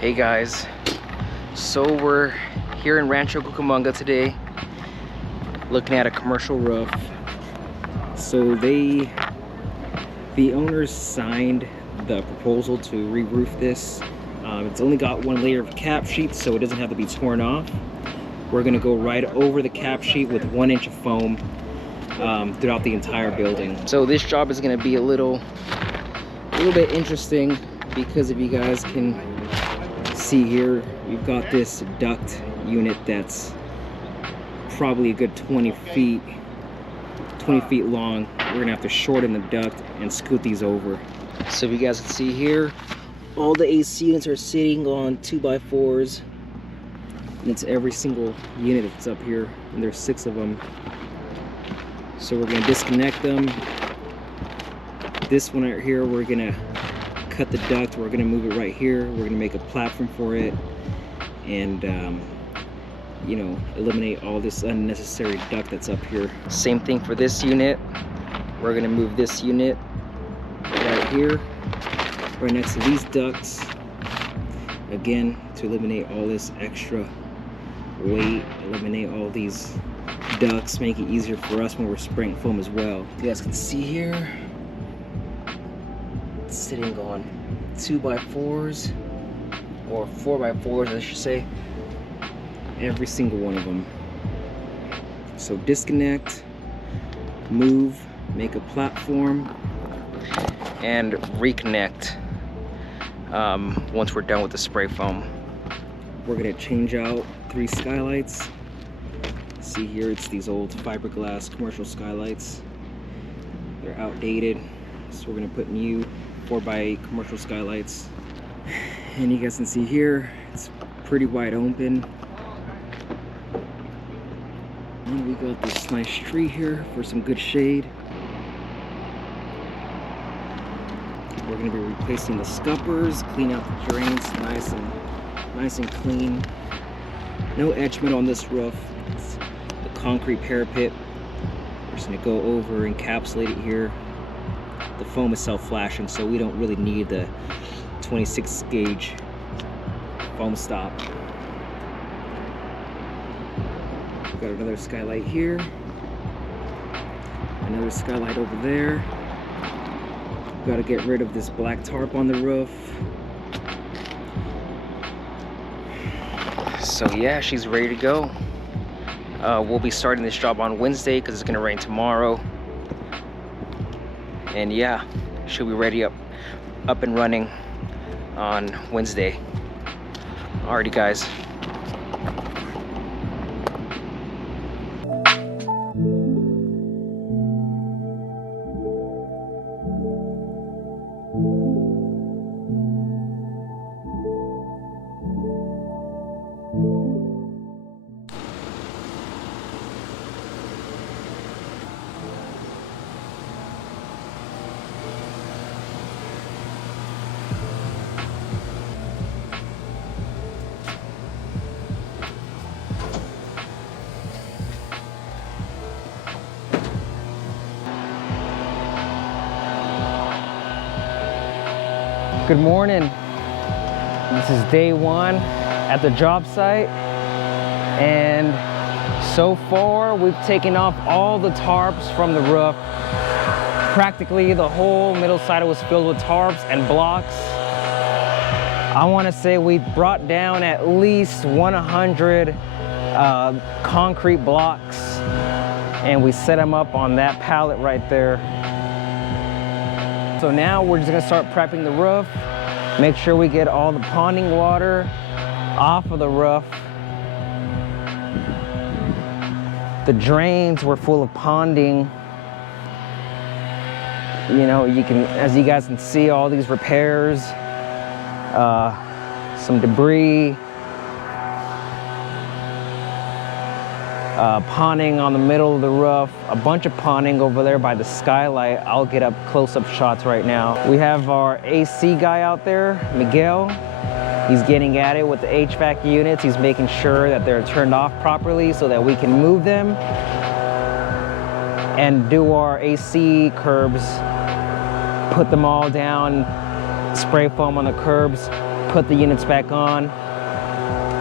Hey guys, so we're here in Rancho Cucamonga today looking at a commercial roof. So the owners signed the proposal to re-roof this. It's only got one layer of cap sheet, so it doesn't have to be torn off. We're gonna go right over the cap sheet with 1 inch of foam throughout the entire building. So this job is gonna be a little bit interesting, because if you guys can see here, we've got this duct unit that's probably a good 20 feet long. We're gonna have to shorten the duct and scoot these over. So if you guys can see here, all the AC units are sitting on 2x4s, and it's every single unit that's up here, and there's 6 of them. So we're gonna disconnect them. This one right here, we're gonna cut the duct, we're gonna move it right here, we're gonna make a platform for it, and you know, eliminate all this unnecessary duct that's up here. Same thing for this unit. We're gonna move this unit right here, right next to these ducts, again to eliminate all this extra weight, eliminate all these ducts, make it easier for us when we're spraying foam as well. You guys can see here, sitting on 2x4s, or 4x4s I should say, every single one of them. So disconnect, move, make a platform, and reconnect once we're done with the spray foam. We're gonna change out 3 skylights. See here, it's these old fiberglass commercial skylights. They're outdated, so we're gonna put new 4x8 commercial skylights. And you guys can see here, it's pretty wide open. And we got this nice tree here for some good shade. We're gonna be replacing the scuppers, clean out the drains, nice and clean. No edgement on this roof. It's the concrete parapet. We're just gonna go over, encapsulate it here. The foam is self-flashing, so we don't really need the 26 gauge foam stop. We've got another skylight here, another skylight over there. We've got to get rid of this black tarp on the roof. So yeah, she's ready to go. We'll be starting this job on Wednesday because it's gonna rain tomorrow. And yeah, she'll be ready up and running on Wednesday. Alrighty guys. Good morning. This is day 1 at the job site, and so far we've taken off all the tarps from the roof. Practically the whole middle side was filled with tarps and blocks. I want to say we brought down at least 100 concrete blocks, and we set them up on that pallet right there. So now we're just gonna start prepping the roof, make sure we get all the ponding water off of the roof. The drains were full of ponding. You know, you can, as you guys can see, all these repairs, some debris, pawning on the middle of the roof, a bunch of pawning over there by the skylight. I'll get up close-up shots right now. We have our AC guy out there, Miguel. He's getting at it with the HVAC units. He's making sure that they're turned off properly so that we can move them and do our AC curbs, put them all down, spray foam on the curbs, put the units back on.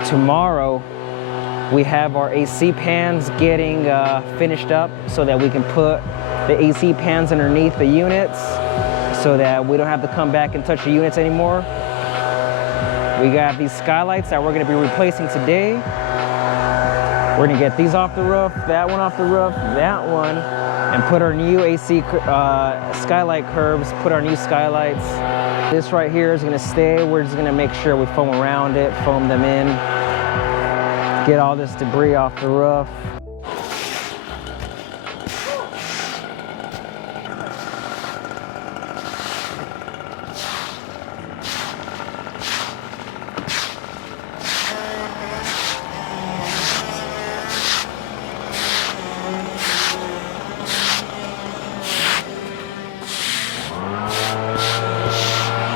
Tomorrow, we have our AC pans getting finished up so that we can put the AC pans underneath the units so that we don't have to come back and touch the units anymore. We got these skylights that we're gonna be replacing today. We're gonna get these off the roof, that one off the roof, that one, and put our new AC skylight curbs, put our new skylights. This right here is gonna stay. We're just gonna make sure we foam around it, foam them in, get all this debris off the roof.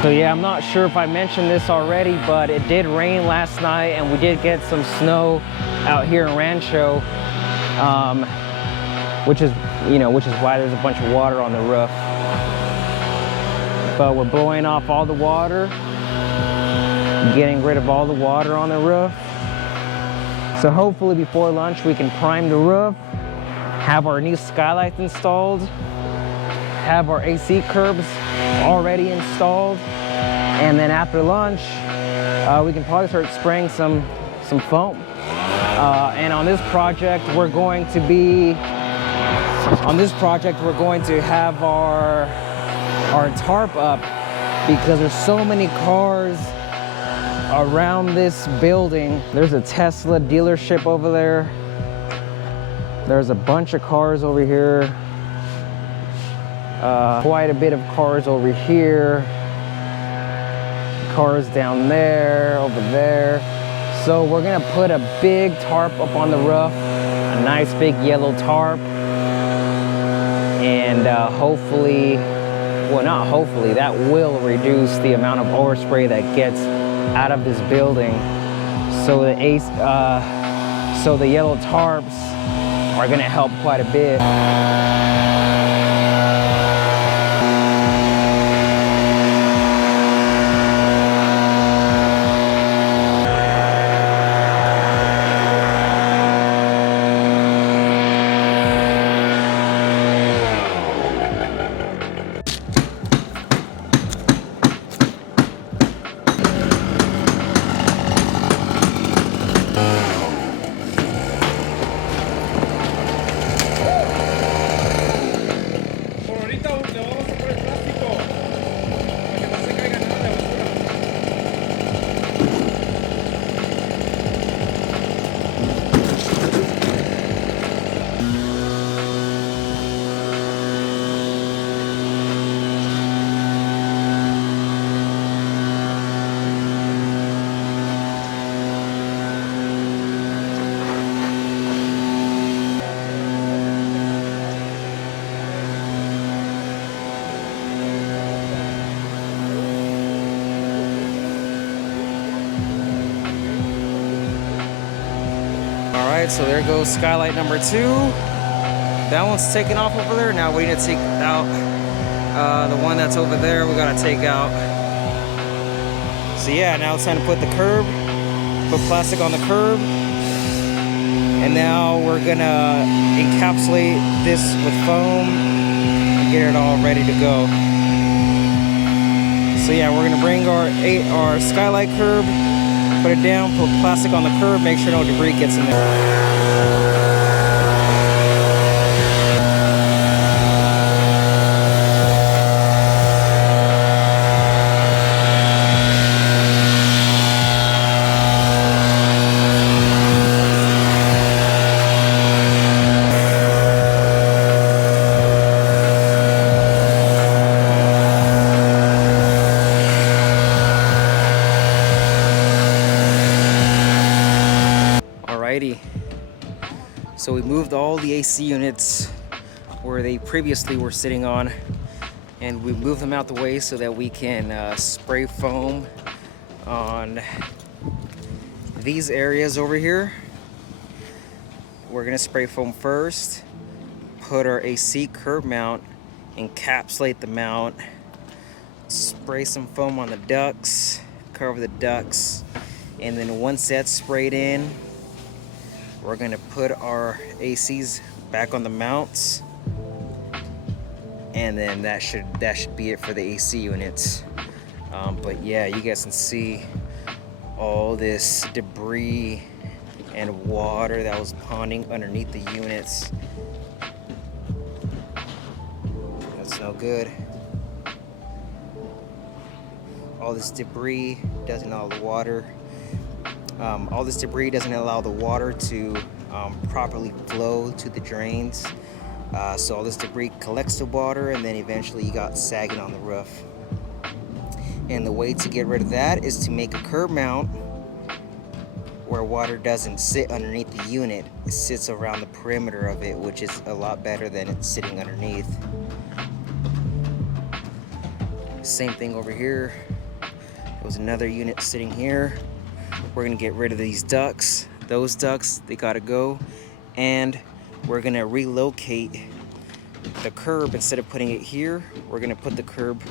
So yeah, I'm not sure if I mentioned this already, but it did rain last night and we did get some snow out here in Rancho, which is why there's a bunch of water on the roof. But we're blowing off all the water, getting rid of all the water on the roof. So hopefully before lunch we can prime the roof, have our new skylights installed, have our AC curbs already installed, and then after lunch we can probably start spraying some foam. And on this project we're going to have our tarp up because there's so many cars around this building. There's a Tesla dealership over there. There's a bunch of cars over here. Quite a bit of cars over here. Cars down there, over there. So we're gonna put a big tarp up on the roof, a nice big yellow tarp. And hopefully, well not hopefully, that will reduce the amount of overspray that gets out of this building. So the yellow tarps are gonna help quite a bit. Alright, so there goes skylight number 2. That one's taken off over there. Now we need to take out the one that's over there. We gotta take out. So yeah, now it's time to put the curb, put plastic on the curb. And now we're gonna encapsulate this with foam and get it all ready to go. So yeah, we're gonna bring our skylight curb, put it down, put plastic on the curb, make sure no debris gets in there. So we moved all the AC units where they previously were sitting on, and we moved them out the way so that we can spray foam on these areas over here. We're gonna spray foam first, put our AC curb mount, encapsulate the mount, spray some foam on the ducts, cover the ducts, and then once that's sprayed in, we're gonna put our ACs back on the mounts, and then that should be it for the AC units. But yeah, you guys can see all this debris and water that was ponding underneath the units. That's no good. All this debris doesn't allow the water. All this debris doesn't allow the water to properly flow to the drains. So all this debris collects the water, and then eventually you got sagging on the roof. And the way to get rid of that is to make a curb mount where water doesn't sit underneath the unit. It sits around the perimeter of it, which is a lot better than it sitting underneath. Same thing over here. There was another unit sitting here. We're gonna get rid of these ducts. Those ducts, they gotta go. And we're gonna relocate the curb. Instead of putting it here, we're gonna put the curb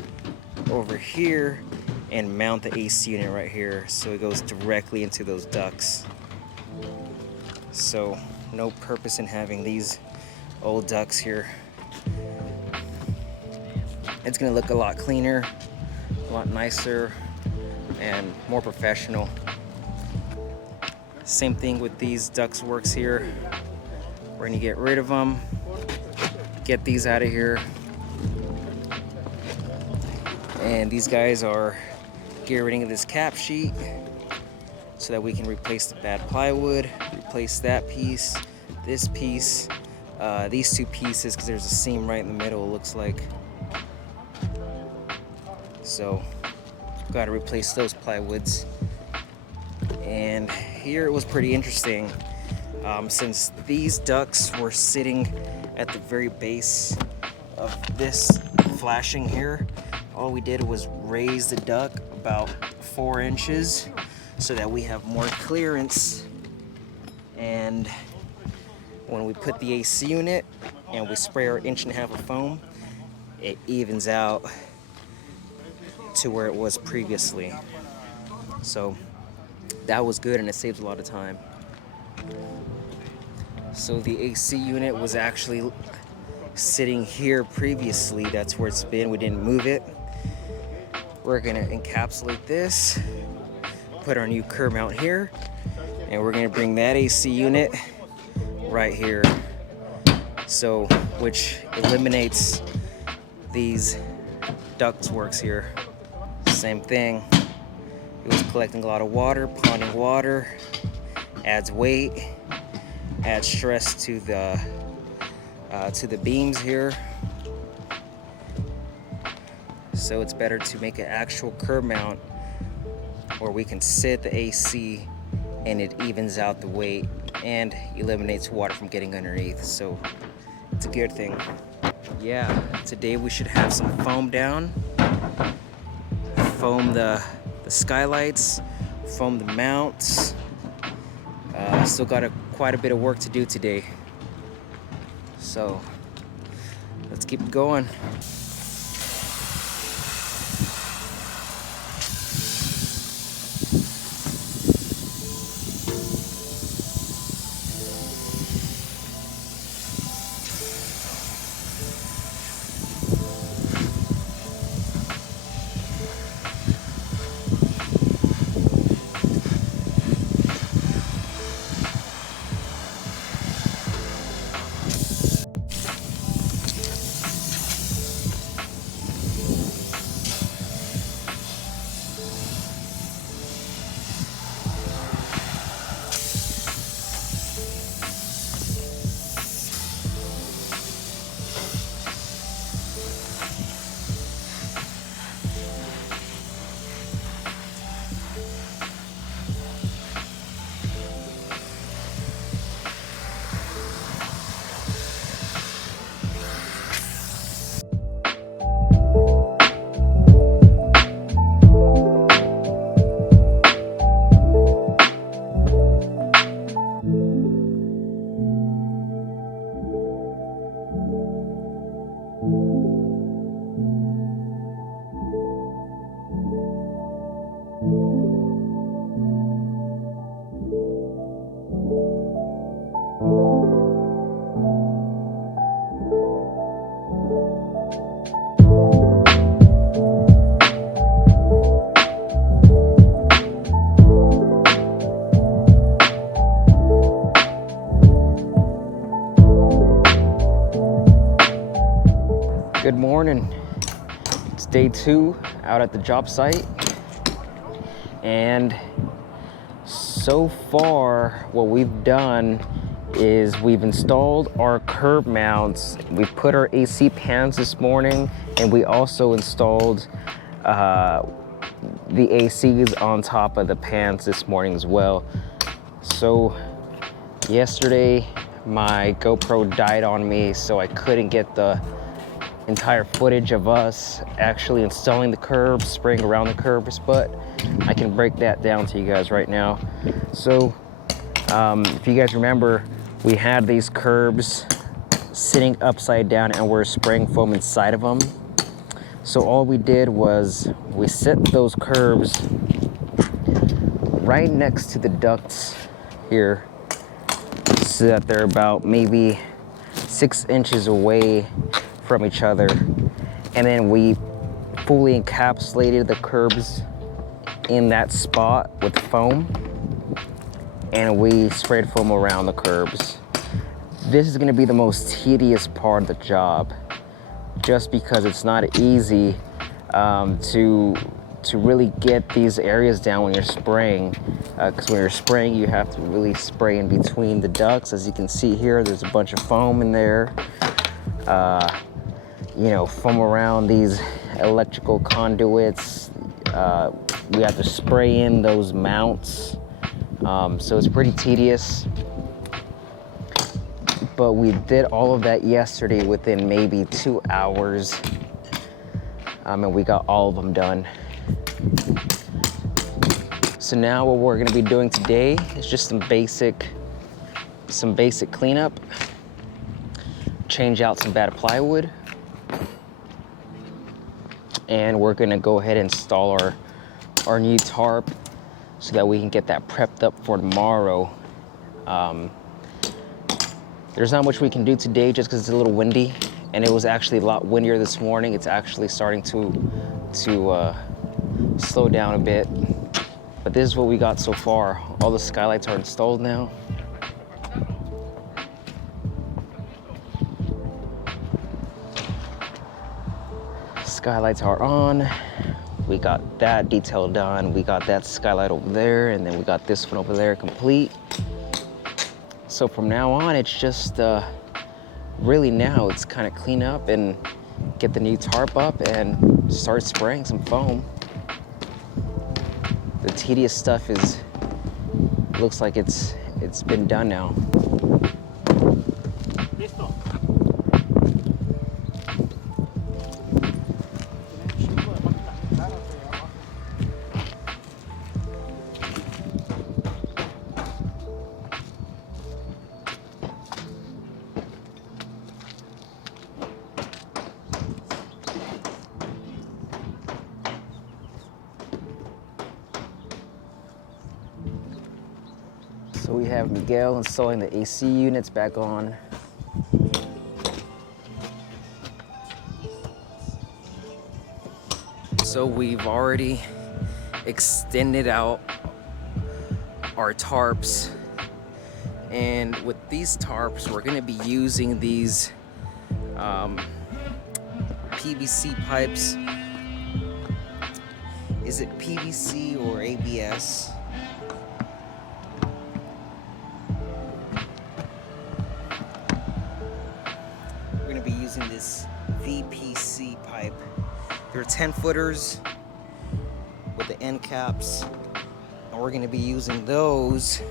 over here and mount the AC unit right here so it goes directly into those ducts. So no purpose in having these old ducts here. It's gonna look a lot cleaner, a lot nicer, and more professional. Same thing with these ducts works here. We're gonna get rid of them, get these out of here. And these guys are getting rid of this cap sheet so that we can replace the bad plywood, replace that piece, this piece, these two pieces, because there's a seam right in the middle, it looks like. So, got to replace those plywoods. And here it was pretty interesting. Since these ducts were sitting at the very base of this flashing here, all we did was raise the duct about 4 inches so that we have more clearance. And when we put the AC unit and we spray our 1.5 inch of foam, it evens out to where it was previously. So that was good, and it saves a lot of time. So the AC unit was actually sitting here previously. That's where it's been. We didn't move it. We're gonna encapsulate this, put our new curb mount here, and we're gonna bring that AC unit right here. So, which eliminates these ductworks here. Same thing. It was collecting a lot of water, ponding water, adds weight, adds stress to the beams here. So it's better to make an actual curb mount where we can sit the AC and it evens out the weight and eliminates water from getting underneath. So it's a good thing. Yeah, today we should have some foam down, foam the skylights, foam the mounts. Still got quite a bit of work to do today. So let's keep it going. Good morning. It's day 2 out at the job site, and so far what we've done is we've installed our curb mounts. We put our AC pans this morning, and we also installed the ACs on top of the pans this morning as well. So yesterday my GoPro died on me, so I couldn't get the entire footage of us actually installing the curbs, spraying around the curbs, but I can break that down to you guys right now. So if you guys remember, we had these curbs sitting upside down and we're spraying foam inside of them. So all we did was we set those curbs right next to the ducts here, so that they're about maybe 6 inches away from each other, and then we fully encapsulated the curbs in that spot with foam, and we sprayed foam around the curbs. This is going to be the most tedious part of the job, just because it's not easy to really get these areas down when you're spraying, because when you're spraying you have to really spray in between the ducts. As you can see here, there's a bunch of foam in there. You know, foam around these electrical conduits. We have to spray in those mounts. So it's pretty tedious. But we did all of that yesterday within maybe 2 hours. And we got all of them done. So now what we're gonna be doing today is just some basic cleanup. Change out some bad plywood. And we're gonna go ahead and install our new tarp so that we can get that prepped up for tomorrow. There's not much we can do today just because it's a little windy, and it was actually a lot windier this morning. It's actually starting to slow down a bit. But this is what we got so far. All the skylights are installed now. Skylights are on. We got that detail done. We got that skylight over there, and then we got this one over there complete. So from now on, it's just really now it's kind of clean up and get the new tarp up and start spraying some foam. The tedious stuff looks like it's been done now. So we have Miguel installing the AC units back on. So we've already extended out our tarps, and with these tarps we're going to be using these PVC pipes. Is it PVC or ABS? We're going to be using this VPC pipe. They're 10 footers with the end caps, and we're going to be using those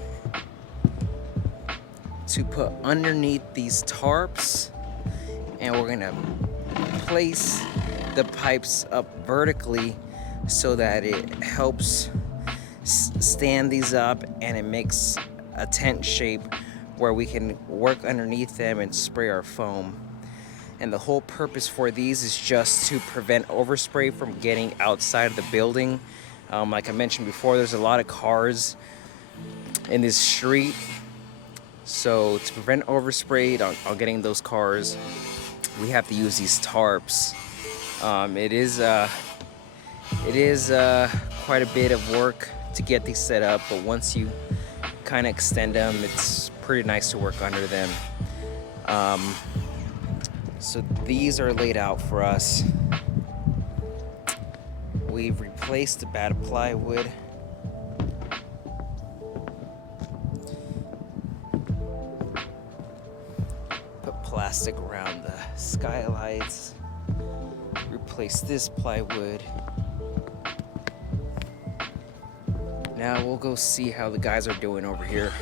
to put underneath these tarps, and we're going to place the pipes up vertically so that it helps stand these up, and it makes a tent shape where we can work underneath them and spray our foam. And the whole purpose for these is just to prevent overspray from getting outside of the building. Like I mentioned before, there's a lot of cars in this street. So to prevent overspray on getting those cars, we have to use these tarps. It is quite a bit of work to get these set up, but once you kind of extend them, it's pretty nice to work under them. So these are laid out for us. We've replaced the bad plywood. Put plastic around the skylights. Replace this plywood. Now we'll go see how the guys are doing over here.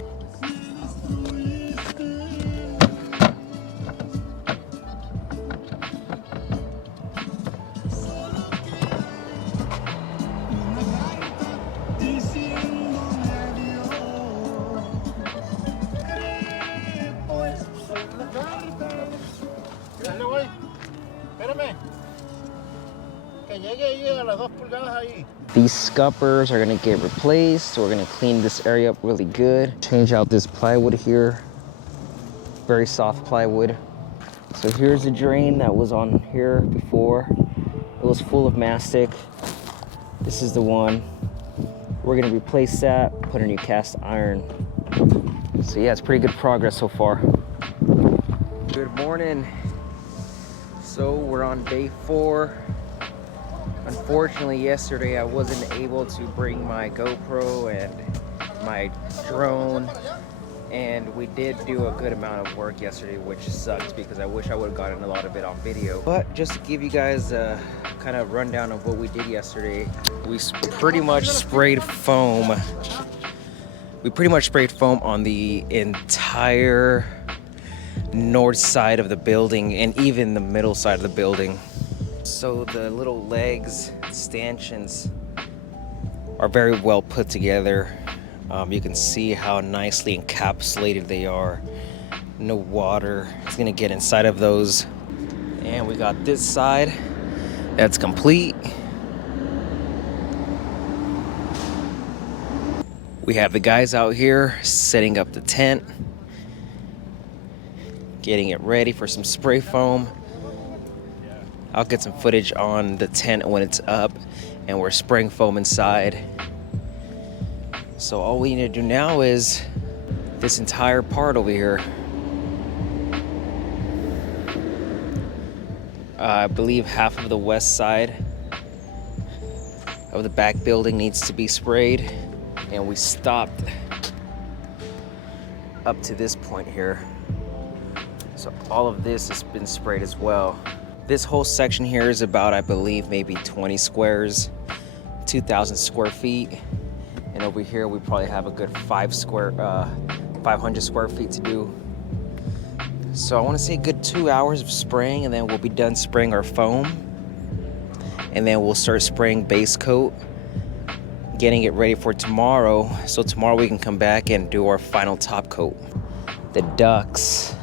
These scuppers are gonna get replaced. We're gonna clean this area up really good. Change out this plywood here. Very soft plywood. So here's the drain that was on here before. It was full of mastic. This is the one. We're gonna replace that, put a new cast iron. So yeah, it's pretty good progress so far. Good morning. So we're on day 4. Unfortunately, yesterday I wasn't able to bring my GoPro and my drone, and we did do a good amount of work yesterday, which sucks because I wish I would have gotten a lot of it on video. But just to give you guys a kind of rundown of what we did yesterday, we pretty much sprayed foam. We pretty much sprayed foam on the entire north side of the building and even the middle side of the building. So the little legs, stanchions are very well put together. You can see how nicely encapsulated they are. No water is gonna get inside of those. And we got this side that's complete. We have the guys out here setting up the tent, getting it ready for some spray foam. I'll get some footage on the tent when it's up and we're spraying foam inside. So all we need to do now is this entire part over here. I believe half of the west side of the back building needs to be sprayed, and we stopped up to this point here. So all of this has been sprayed as well. This whole section here is about, I believe, maybe 20 squares, 2,000 square feet. And over here, we probably have a good 500 square feet to do. So I want to say a good 2 hours of spraying, and then we'll be done spraying our foam. And then we'll start spraying base coat, getting it ready for tomorrow. So tomorrow we can come back and do our final top coat. The ducts,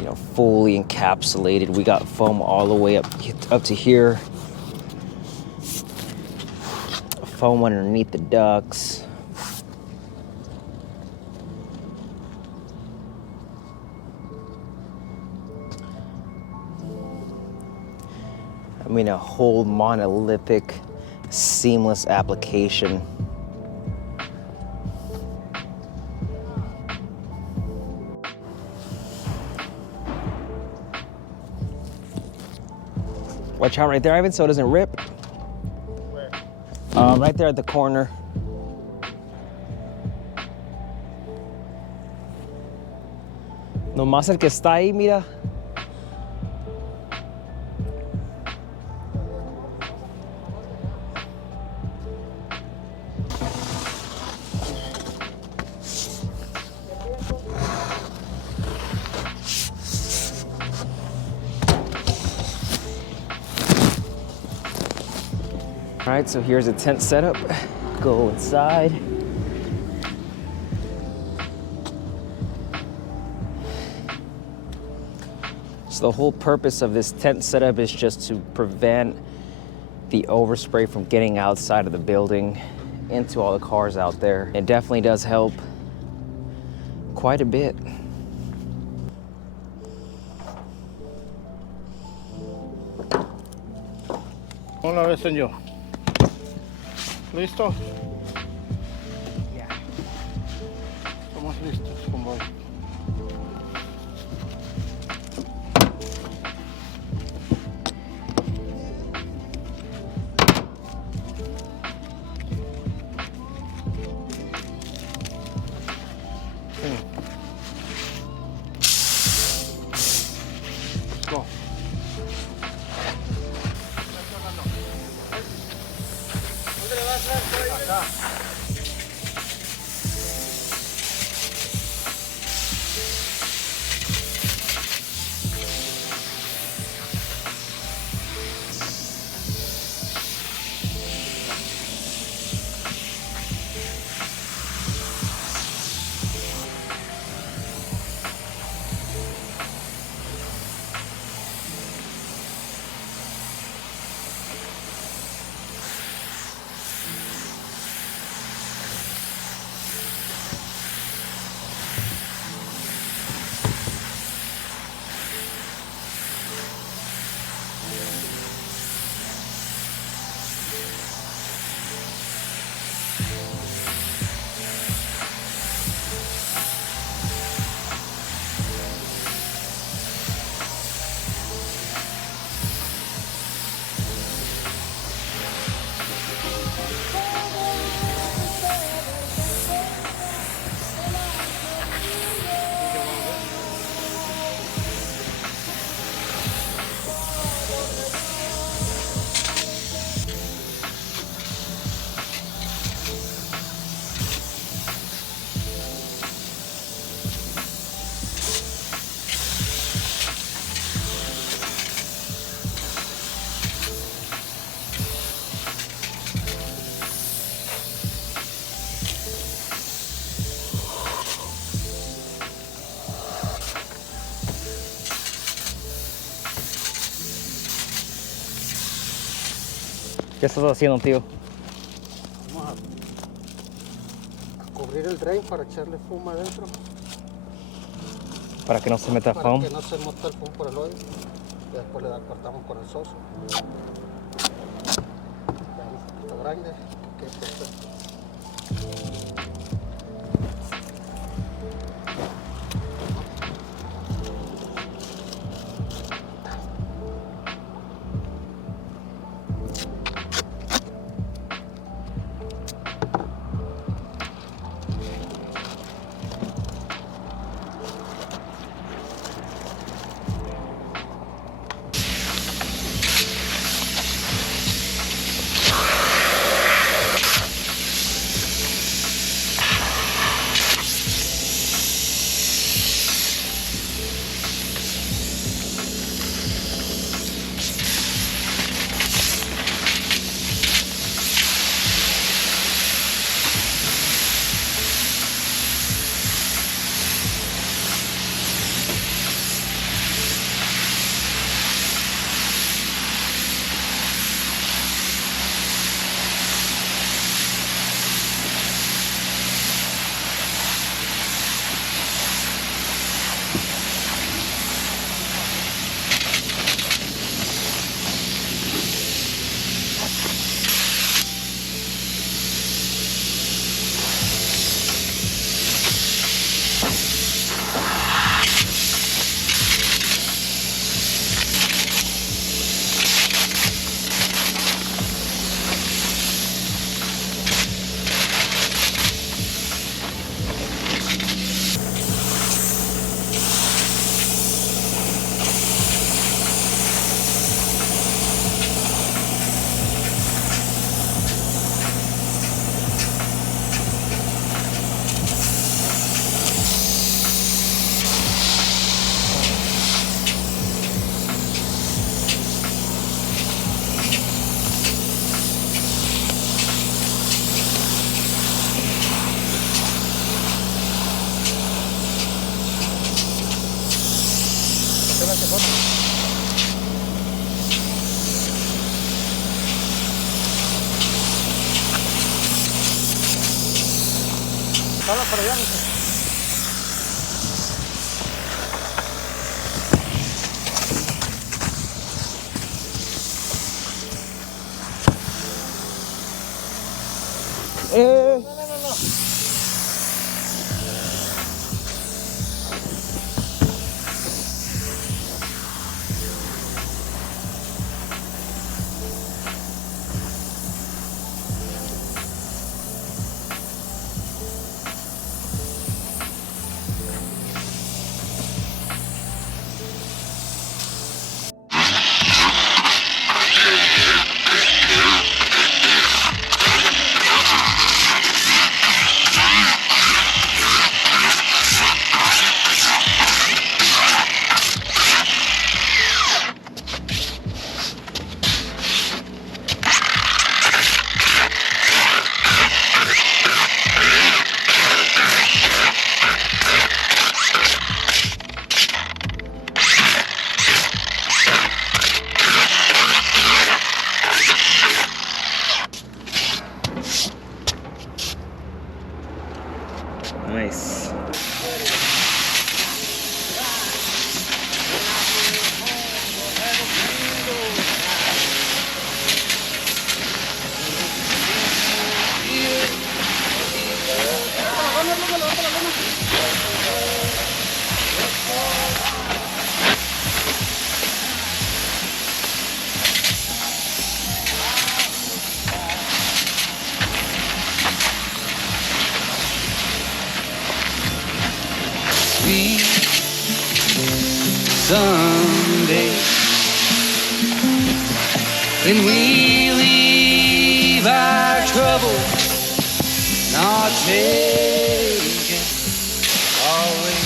you know, fully encapsulated. We got foam all the way up to here. Foam underneath the ducts. I mean, a whole monolithic, seamless application. Watch out right there, Ivan, so it doesn't rip. Where? Right there at the corner. Nomás el que está ahí, mira. All right, so here's a tent setup. Go inside. So the whole purpose of this tent setup is just to prevent the overspray from getting outside of the building into all the cars out there. It definitely does help quite a bit. Una vez, señor. ¿Listo? Yeah. Estamos listos, convoy. ¿Qué estás haciendo, tío? Vamos a cubrir el drain para echarle fuma adentro. Para que no se meta Para foam. que no se meta el fum por el hoyo. Y después le cortamos con el soso. Veamos un poquito grande. Que es perfecto. Jala para allá, no sé. No. Nice. Someday, when we leave our troubles not taken always.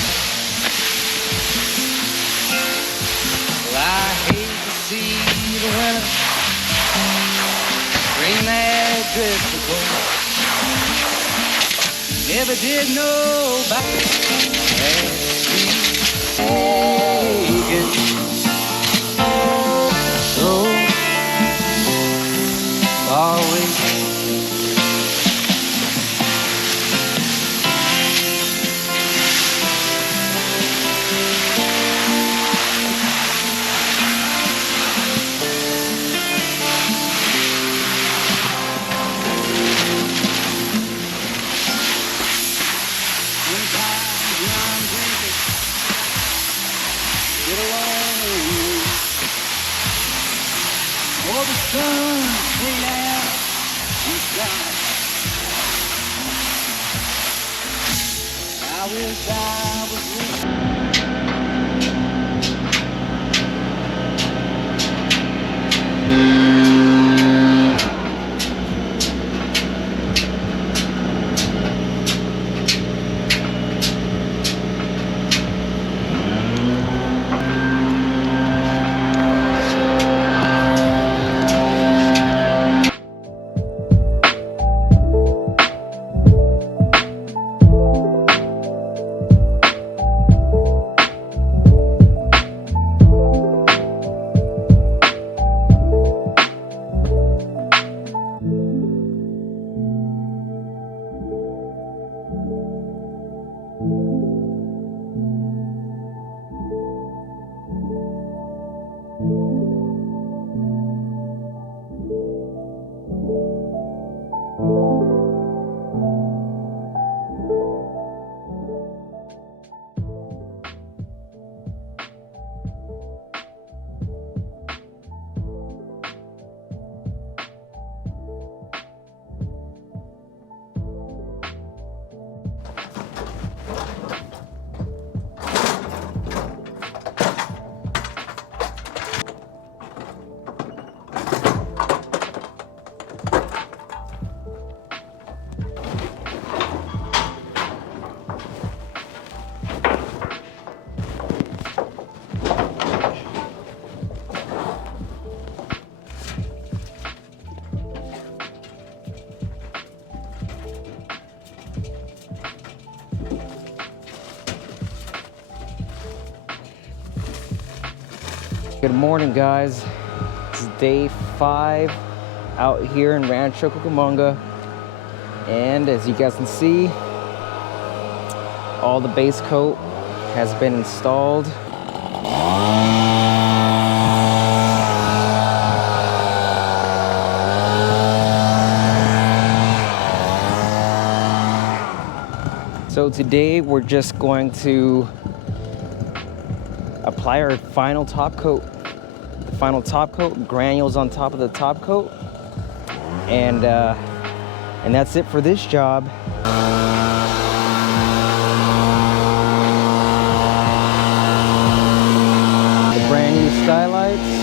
Well, I hate to see the winter bring that drift to go. Never did know about so the sun, 8 a.m. inside. I wish I was with Good morning, guys. It's day 5 out here in Rancho Cucamonga, and as you guys can see, all the base coat has been installed. So today we're just going to apply our final top coat. The final top coat, granules on top of the top coat, and that's it for this job. The brand new skylights.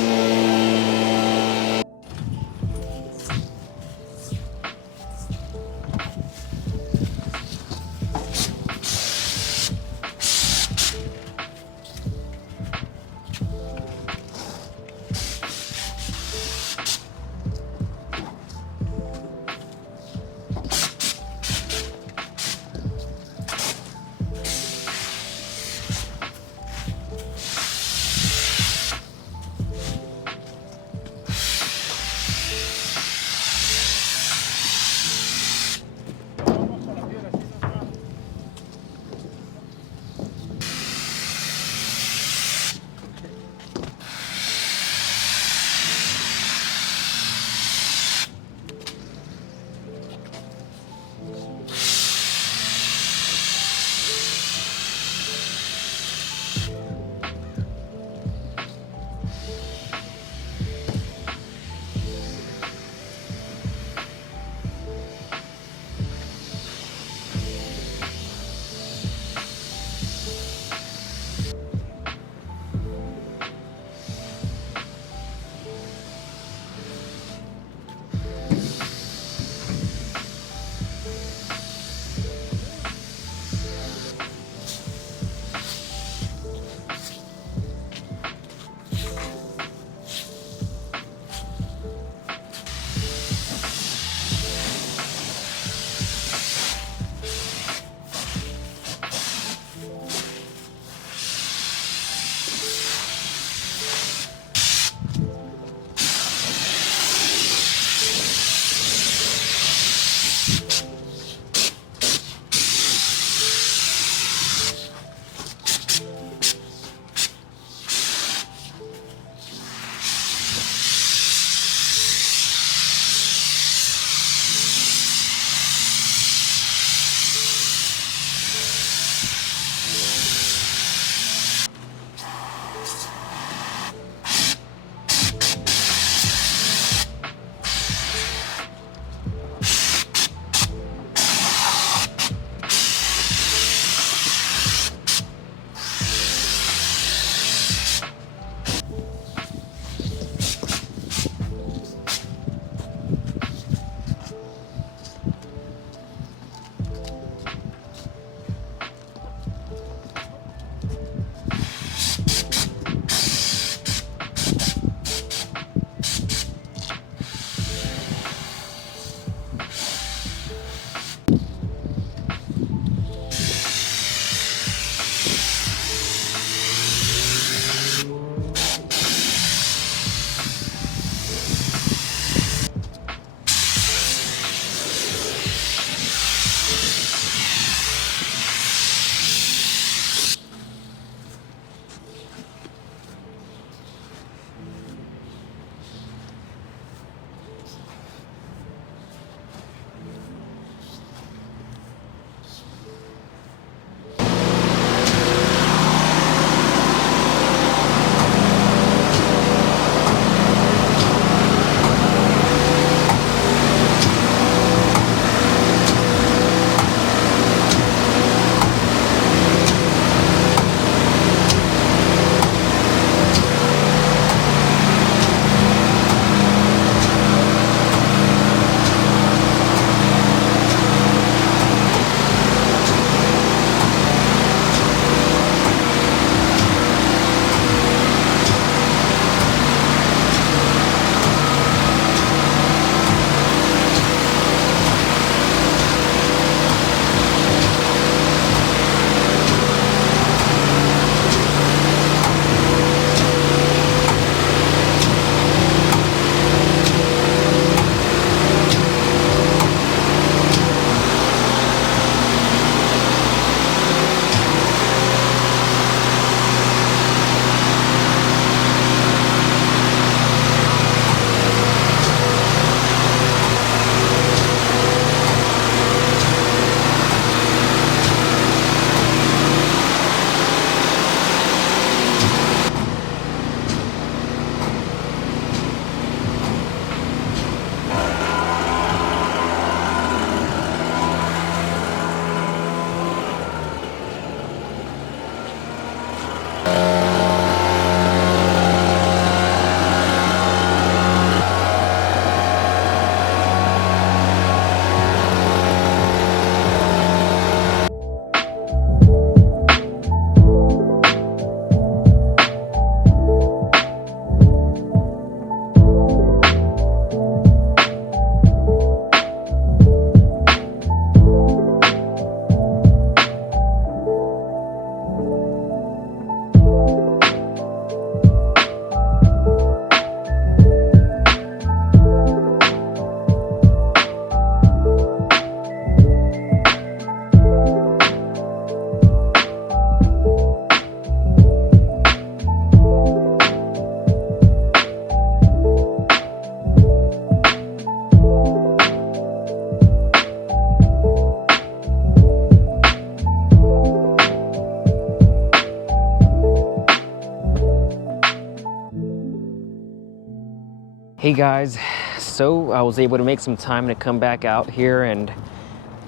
Hey guys, so I was able to make some time to come back out here and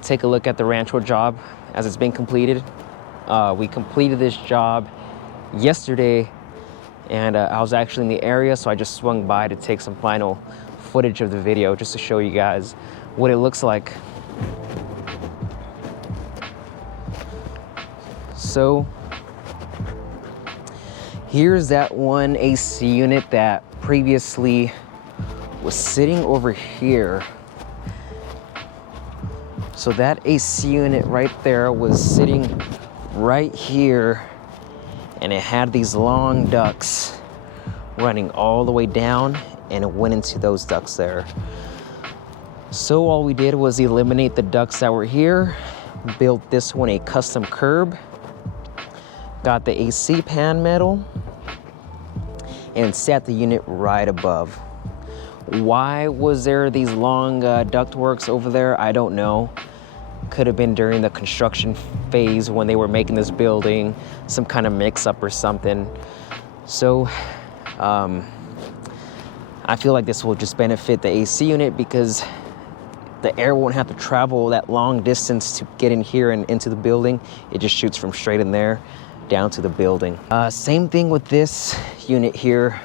take a look at the Rancho job as it's been completed. We completed this job yesterday, and I was actually in the area, so I just swung by to take some final footage of the video just to show you guys what it looks like. So here's that one AC unit that previously was sitting over here. So that AC unit right there was sitting right here, and it had these long ducts running all the way down, and it went into those ducts there. So all we did was eliminate the ducts that were here, built this one a custom curb, got the AC pan metal, and set the unit right above. Why was there these long ductworks over there? I don't know. Could have been during the construction phase when they were making this building, some kind of mix-up or something. So I feel like this will just benefit the AC unit because the air won't have to travel that long distance to get in here and into the building. It just shoots from straight in there down to the building. Same thing with this unit here.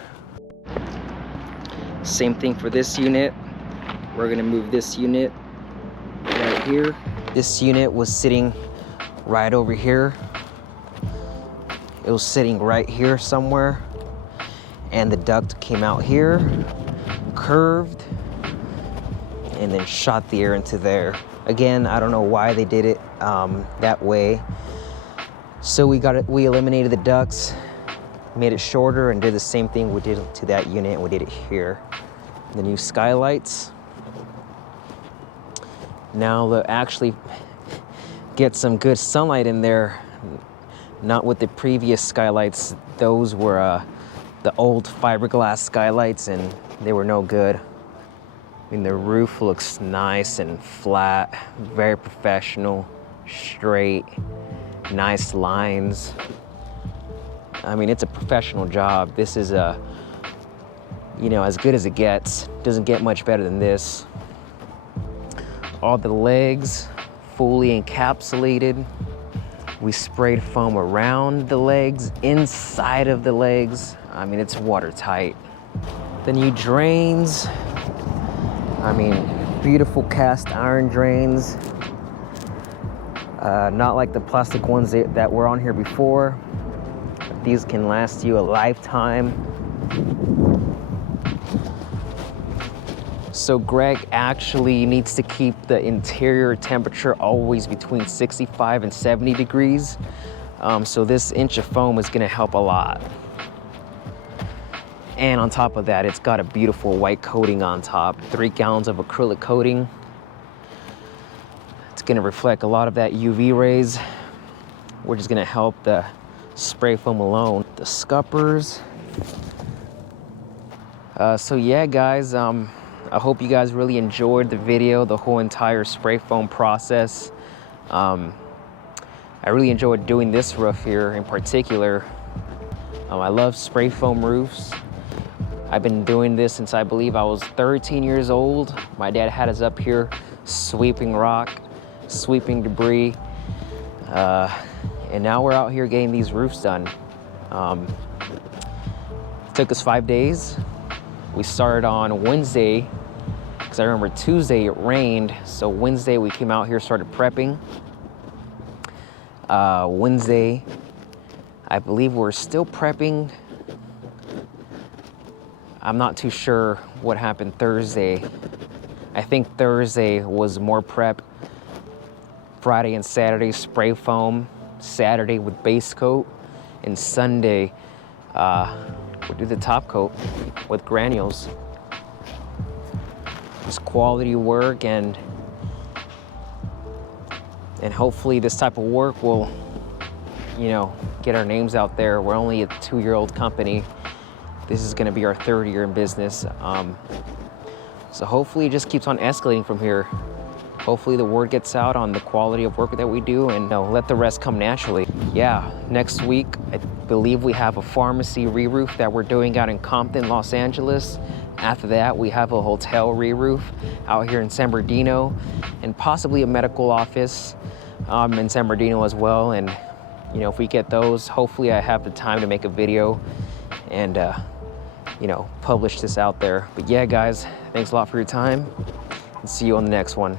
Same thing for this unit. We're gonna move this unit right here. This unit was sitting right over here. It was sitting right here somewhere. And the duct came out here, curved, and then shot the air into there. Again, I don't know why they did it that way. So we eliminated the ducts, made it shorter, and did the same thing we did to that unit, and we did it here. The new skylights. Now they'll actually get some good sunlight in there, not with the previous skylights. Those were the old fiberglass skylights, and they were no good. I mean, the roof looks nice and flat, very professional, straight, nice lines. I mean, it's a professional job. This is as good as it gets. Doesn't get much better than this. All the legs fully encapsulated. We sprayed foam around the legs, inside of the legs. I mean, it's watertight. The new drains. I mean, beautiful cast iron drains. Not like the plastic ones that were on here before. These can last you a lifetime. So Greg actually needs to keep the interior temperature always between 65 and 70 degrees. So this inch of foam is gonna help a lot. And on top of that, it's got a beautiful white coating on top, 3 gallons of acrylic coating. It's gonna reflect a lot of that UV rays, which is gonna help the spray foam alone. The scuppers. So yeah, guys, I hope you guys really enjoyed the video, the whole entire spray foam process. I really enjoyed doing this roof here in particular. I love spray foam roofs. I've been doing this since I believe I was 13 years old. My dad had us up here sweeping rock, sweeping debris. And now we're out here getting these roofs done. It took us 5 days. We started on Wednesday, because I remember Tuesday it rained. So Wednesday we came out here, started prepping. Wednesday, I believe we're still prepping. I'm not too sure what happened Thursday. I think Thursday was more prep. Friday and Saturday, spray foam. Saturday with base coat. And Sunday, we'll do the top coat with granules. It's quality work, and hopefully this type of work will, get our names out there. We're only a 2-year-old company. This is gonna be our 3rd year in business. So hopefully it just keeps on escalating from here. Hopefully the word gets out on the quality of work that we do, and let the rest come naturally. Yeah, next week, believe we have a pharmacy re-roof that we're doing out in Compton, Los Angeles. After that, we have a hotel re-roof out here in San Bernardino, and possibly a medical office in San Bernardino as well. And you know, if we get those, hopefully I have the time to make a video and you know, publish this out there. But yeah, guys, thanks a lot for your time, and see you on the next one.